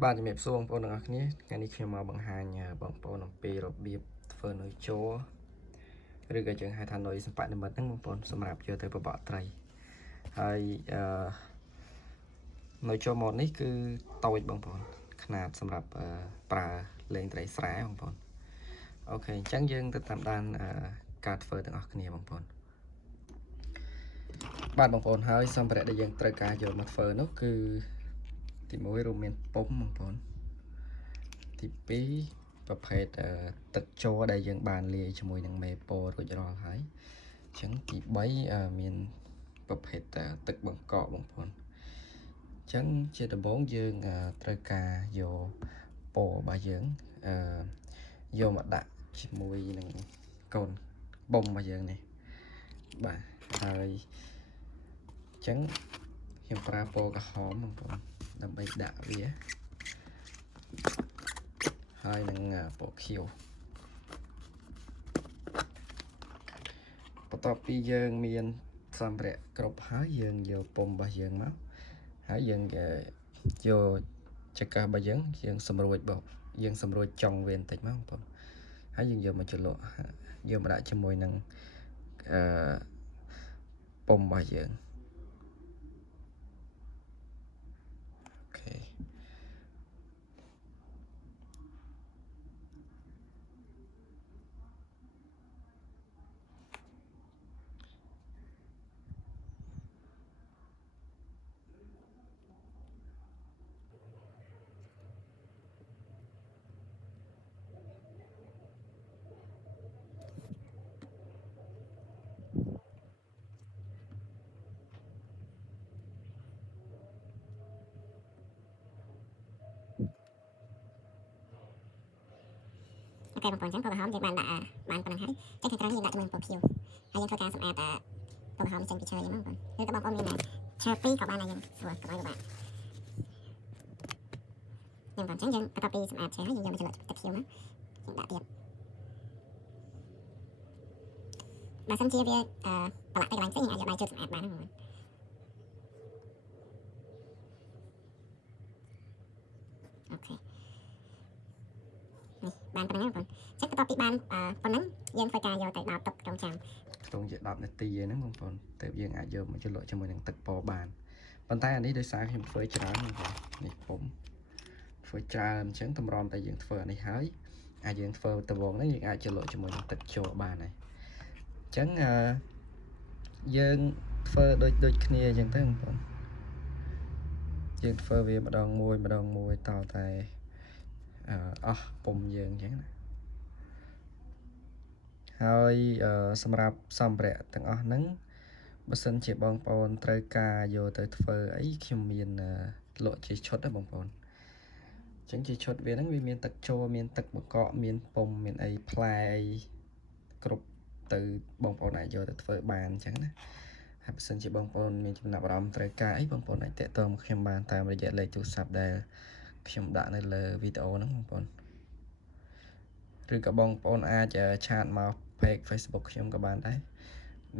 បាទជំរាបសួរបងប្អូនទាំងអស់គ្នាថ្ងៃនេះខ្ញុំមកបង្ហាញបងប្អូនអំពីរបៀបធ្វើនុយជោឬក៏យើងហៅថានុយសម្បត្តិនិមិត្តហ្នឹងបងប្អូនសម្រាប់យកទៅបបកត្រីហើយនុយជោម៉ូតនេះគឺតូចបងប្អូនຂະຫນាតសម្រាប់ប្រើលេងត្រីស្រែបងប្អូនអូខេអញ្ចឹងយើងទៅតាមដានការធ្វើទាំងអស់គ្នាបងប្អូនបាទបងប្អូនហើយសម្ភារៈដែលយើងត្រូវការយកមកធ្វើនោះគឺទី1រួមមានពុម្ពបងប្អូនទី2ប្រភេទទឹកជ័រដែលយើងបានលាយជាមួយនឹងមេពណ៌រួចរាល់ហើយអញ្ចឹងទី3មានប្រភេទទឹកបង្កកបងប្អូនអញ្ចឹងជាដំបូងយើងត្រូវការយកពណ៌របស់យើងយកមកដាក់ជាមួយនឹងកូនបុំរបស់យើងនេះបាទហើយអញ្ចឹងខ្ញុំប្រើពណ៌ក្រហមបងប្អូនដើម្បីដាក់វាហើយនឹងពណ៌ខៀវបន្ទាប់ពីយើងមានសម្ភារៈគ្រប់ហើយយើងយកពុម្ពរបស់យើងមកហើយយើងយកចង្កឹះរបស់យើងសម្រួចបោកយើងសម្រួចចុងវាបន្តិចមកបងប្អូនហើយយើងយកមកជ្រលក់យកមកដាក់ជាមួយនឹងពុម្ពរបស់យើងអូខេអូខេបងប្អូនអញ្ចឹងពណ៌ក្រហមយើងបានដាក់បានប៉ុណ្ណឹងហើយអញ្ចឹងខាងក្រោយយើងដាក់ជាមួយនឹងពណ៌ខៀវហើយយើងធ្វើការសម្អាតពណ៌ក្រហមចេញពីឈើយើងហ្នឹងបងប្អូនឬក៏បងប្អូនមានឈើពីរក៏បានដែរយើងស្រួលកុំឲ្យពិបាកយើងបងអញ្ចឹងយើងបន្ទាប់ពីសម្អាតឈើហើយយើងយកមកច្រឡក់ទឹកខៀវមកយើងដាក់ទៀតបើសិនជាវាប្រឡាក់ទៅកន្លែងផ្សេងយើងអាចយកដៃជើសម្អាតបានហ្នឹងបងប្អូនអូខេនេះបានប៉ុណ្ណឹងបងប្អូនអញ្ចឹងបន្ទាប់ពីបានប៉ុណ្ណឹងយើងធ្វើការយកទៅដោតទុកក្នុងចាំខ្ទង់ជា10នាទីហ្នឹងបងប្អូនទើបយើងអាចយកមកជ្រលក់ជាមួយនឹងទឹកពណ៌បានប៉ុន្តែអានេះដោយសារខ្ញុំធ្វើច្រើនបងប្អូននេះពុំធ្វើច្រើនអញ្ចឹងតម្រាំតែយើងធ្វើអានេះហើយអាចយើងធ្វើដំបូងហ្នឹងយើងអាចជ្រលក់ជាមួយនឹងទឹកជ័របានហើយអញ្ចឹងយើងធ្វើដូចគ្នាអញ្ចឹងទៅបងប្អូនយើងធ្វើវាម្ដងមួយតតែអស់ពុំយើងអញ្ចឹងណាហើយសម្រាប់សម្ភារៈទាំងអស់ហ្នឹងបើសិនជាបងប្អូនត្រូវការយកទៅធ្វើអីខ្ញុំមានលក់ជាឈុតណាបងប្អូនអញ្ចឹងជាឈុតវាហ្នឹងវាមានទឹកជ័រមានទឹកបង្កកមានពុម្ពមានអីផ្លែអីគ្រប់ទៅបងប្អូនអាចយកទៅធ្វើបានអញ្ចឹងណាហើយបើសិនជាបងប្អូនមានចំណាប់អារម្មណ៍ត្រូវការអីបងប្អូនអាចតាក់ទងមកខ្ញុំបានតាមរយៈលេខទូរស័ព្ទដែលខ្ញុំដាក់នៅលើវីដេអូហ្នឹងបងប្អូនឬក៏បងប្អូនអាចឆាតមក page Facebook ខ្ញុំក៏បានដែរ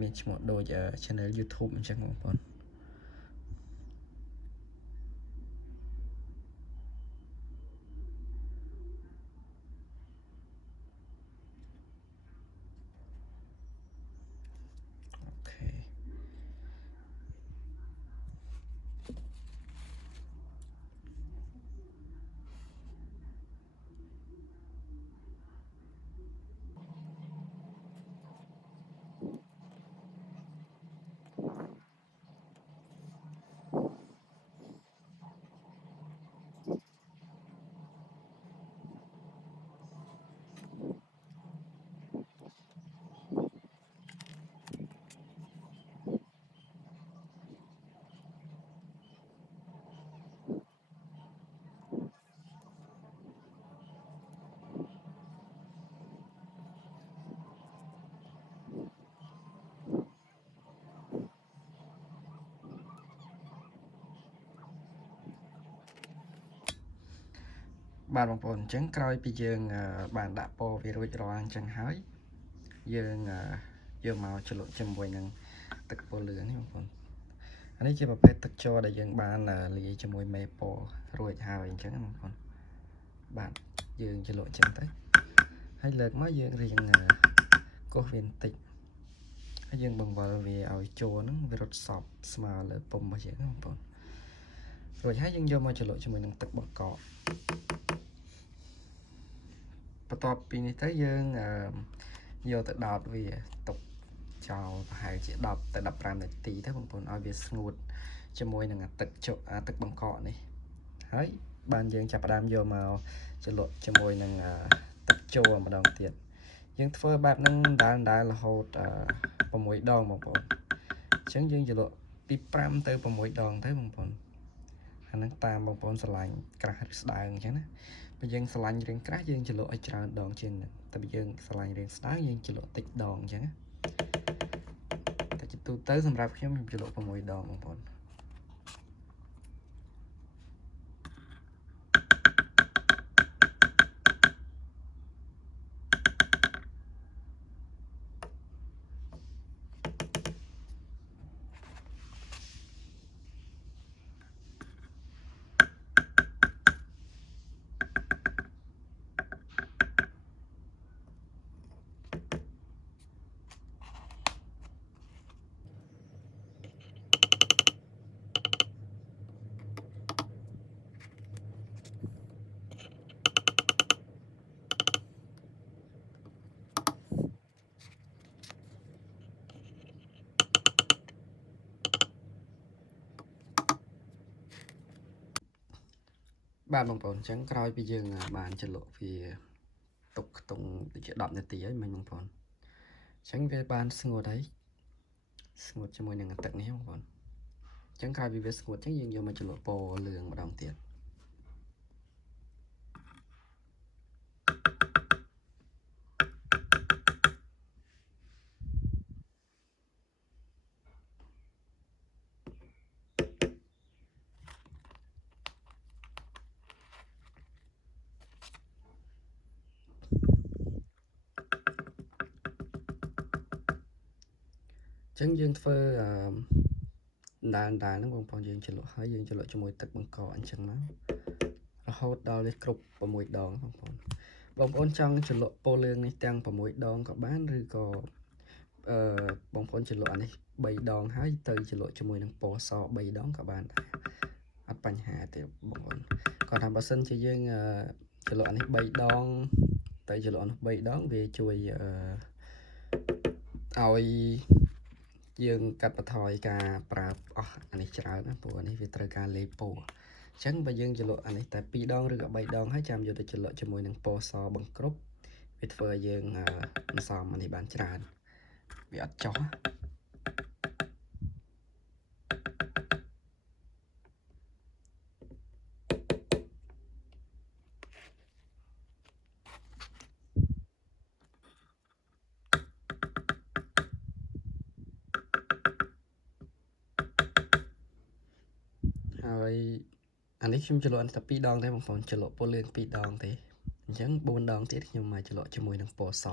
មានឈ្មោះដូច channel YouTube អញ្ចឹងបងប្អូនអូខេបាទបងប្អូនអញ្ចឹងក្រោយពីយើងបានដាក់ពណ៌វារួចរាល់អញ្ចឹងហើយយើងយកមកជ្រលក់ជាមួយនឹងទឹកពណ៌លឿងនេះបងប្អូន នេះជាប្រភេទទឹកជ័រដែលយើងបានលាយជាមួយមេពណ៌រួចហើយអញ្ចឹងបងប្អូនបាទយើងជ្រលក់អញ្ចឹងទៅហើយលើកមកយើងរៀងកោសវាបន្តិចហើយយើងបង្វិលវាឲ្យជ័រហ្នឹងវារត់សប់ស្មើលើពុំរបស់យើងបងប្អូនរួចហើយយើងយកមកជ្រលក់ជាមួយនឹងទឹកបង្កកបន្ទាប់ពីនេះទៅយើងយកទៅដោតវាទុកចោលប្រហែលជា10ទៅ15នាទីទៅបងប្អូនឲ្យវាស្ងួតជាមួយនឹងទឹកបង្កកនេះហើយបានយើងចាប់ផ្ដើមយកមកជ្រលក់ជាមួយនឹងទឹកជ័រម្ដងទៀតយើងធ្វើបែបហ្នឹងដដែលរហូត6ដងបងប្អូនអញ្ចឹងយើងជ្រលក់ពី5ទៅ6ដងទៅបងប្អូនអាហ្នឹងតាមបងប្អូនស្រឡាញ់ក្រាស់ឬស្ដើងអញ្ចឹងណាបើយើងស្រឡាញ់រាងក្រាស់យើងជ្រលក់ឲ្យច្រើនដងជាងហ្នឹងតែបើយើងស្រឡាញ់រាងស្ដើងយើងជ្រលក់តិចដងអញ្ចឹងណាតែជាទូទៅសម្រាប់ខ្ញុំជ្រលក់6ដងបងប្អូនបាទបងប្អូនអញ្ចឹងក្រោយពីយើងបានជ្រលក់វាទុកខ្ទង់ដូចជា10នាទីហើយមិញបងប្អូនអញ្ចឹងវាបានស្ងួតហើយស្ងួតជាមួយនឹងទឹកនេះបងប្អូនអញ្ចឹងក្រោយពីវាស្ងួតអញ្ចឹងយើងយកមកជ្រលក់ពណ៌លឿងម្ដងទៀតអញ្ចឹងយើងធ្វើដានហ្នឹងបងប្អូនយើងជ្រលក់ហើយយើងជ្រលក់ជាមួយទឹកបង្កកអញ្ចឹងមករហូតដល់វាគ្រប់6ដងបងប្អូនចង់ជ្រលក់ពណ៌លឿងនេះទាំង6ដងក៏បានឬក៏បងប្អូនជ្រលក់អានេះ3ដងហើយទៅជ្រលក់ជាមួយនឹងពណ៌ស3ដងក៏បានដែរអត់បញ្ហាទេបងប្អូនគាត់ថាបើសិនជាយើងជ្រលក់អានេះ3ដងទៅជ្រលក់អានោះ3ដងវាជួយឲ្យយើងកាត់បន្ថយការប្រើអស់អានេះច្រើនណាព្រោះអានេះវាត្រូវការលេបពណ៌អញ្ចឹងបើយើងជ្រលក់អានេះតែ2ដងឬក៏3ដងហើយចាំយកទៅជ្រលក់ជាមួយនឹងពណ៌សបង្គ្រប់វាធ្វើឲ្យយើងបន្សំអានេះបានច្រើនវាអត់ចោះហើយអានេះខ្ញុំជ្រលក់តែ2ដងទេបងប្អូនជ្រលក់ពណ៌លឿង2ដងទេអញ្ចឹង4ដងទៀតខ្ញុំមកជ្រលក់ជាមួយនឹងពណ៌ស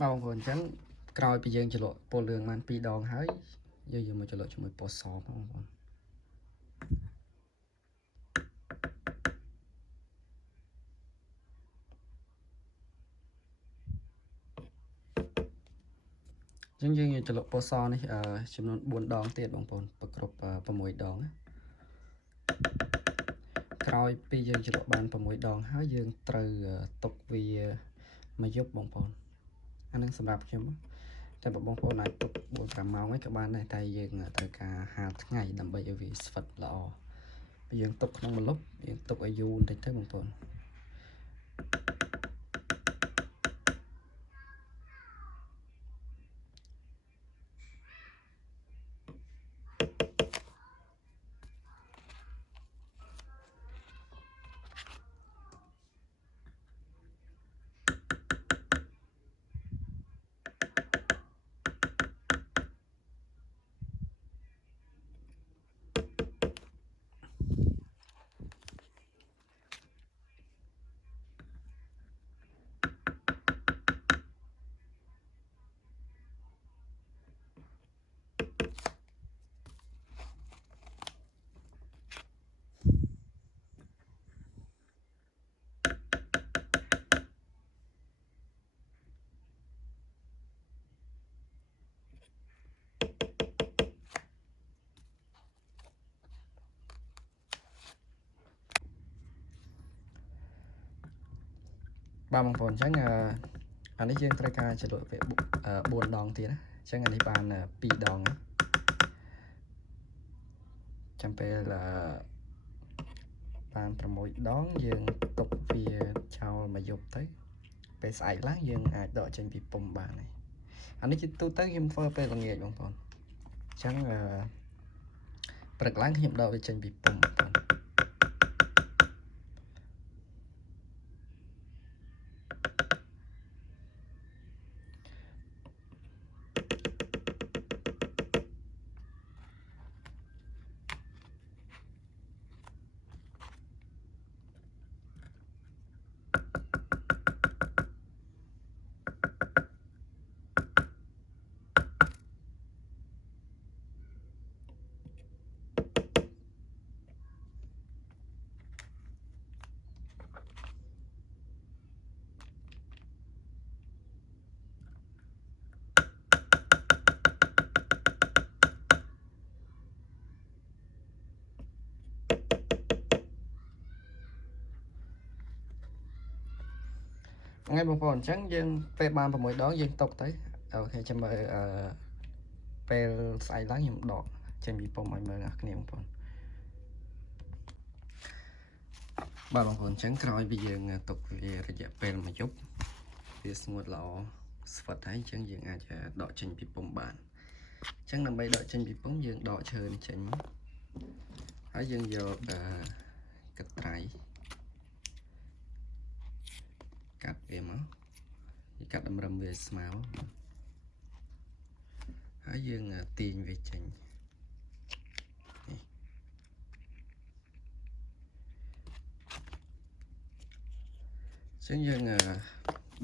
បងប្អូនអញ្ចឹងក្រោយពីយើងជ្រលក់ពណ៌លឿងបាន2ដងហើយយើងយកមកជ្រលក់ជាមួយពណ៌សបងប្អូនអញ្ចឹងយើងជ្រលក់ពណ៌សនេះចំនួន4ដងទៀតបងប្អូនប្រគ្រប់6ដងណាក្រោយពីយើងជ្រលក់បាន6ដងហើយយើងត្រូវទុកវាមួយយប់បងប្អូនអានឹងសម្រាប់ខ្ញុំតែបងប្អូនអាចទុក4-5ម៉ោងក៏បានដែរតែយើងត្រូវការហាលថ្ងៃដើម្បីឲ្យវាស្វិតល្អពេលយើងទុកក្នុងម្លប់យើងទុកឲ្យយូរបន្តិចទៅបងប្អូន បាទបងប្អូនអញ្ចឹងអានេះយើងត្រូវការចលក់វា4ដងទៀតណាអញ្ចឹងអានេះបាន2ដងណាចាំពេលបាន6ដងយើងទុកវាចោលមួយយប់ទៅពេលស្អែកឡើងយើងអាចដកចេញពីពុម្ពបានហើយអានេះជាទូទៅខ្ញុំធ្វើពេលល្ងាចបងប្អូនអញ្ចឹងព្រឹកឡើងខ្ញុំដកវាចេញពីពុម្ពបងប្អូនថ្ងៃបងប្អូនអញ្ចឹងយើងពេលបាន6ដងយើងទុកទៅអូខេចាំមើលពេលស្អែកឡើងខ្ញុំដកចេញពីពុម្ពឲ្យមើលអ្នកគ្នាបងប្អូនបាទបងប្អូនអញ្ចឹងក្រោយពីយើងទុកវារយៈពេលមួយយប់វាស្ងួតល្អស្វិតហើយអញ្ចឹងយើងអាចដកចេញពីពុម្ពបានអញ្ចឹងដើម្បីដកចេញពីពុម្ពយើងដកឈើនេះចេញហើយយើងយកកន្ត្រៃកាត់វាមកកាត់តម្រឹមវាស្មើហើយយើងទាញវាចេញចឹងយើង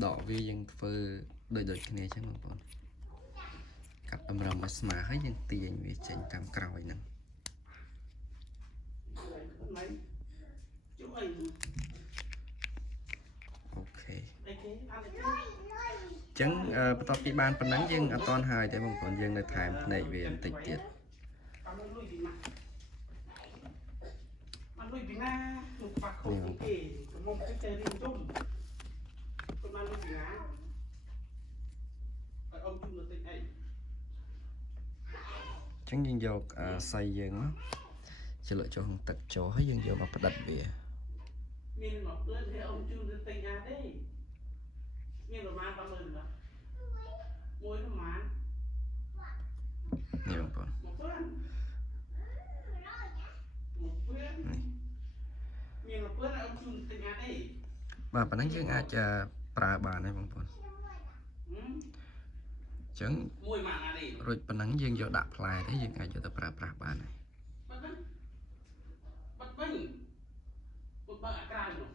ដកវាយើងធ្វើដូចគ្នាចឹងបងប្អូនកាត់តម្រឹមឲ្យស្មើហើយយើងទាញវាចេញតាមក្រោយហ្នឹងអូខេចឹងបន្ទាប់ពីបានប៉ុណ្ណឹងយើងអត់ទាន់ហើយទេបងប្អូនយើងនៅថែមភ្នែកវាបន្តិចទៀតมันลุยปีหน้าหนูปักเขาโอเคผมมองไปเจอริมจุ่มคนมาลุยปีหน้าไปเอาจุ่มเลยติดไอ้ចឹងយើងយកសៃយើងមកចលក់ចូលក្នុងទឹកចូលហើយយើងយកមកផ្ដិតវាមានមកផ្លើឲ្យôngจุ่มเลยติดអាទេមានប្រមាណ100000បាទមួយប្រមាណនេះបងប្អូនមានមកផ្លើឲ្យôngจุ่มតិចអាទេបាទប៉ុណ្ណឹងយើងអាចប្រើបានហើយបងប្អូនចឹងមួយម៉ាក់អាទេរួចប៉ុណ្ណឹងយើងយកដាក់ផ្លែទៅយើងអាចយកទៅប្រើប្រាស់បានហើយបាត់វិញបាត់វិញពុតបើអាក្រៅនោះ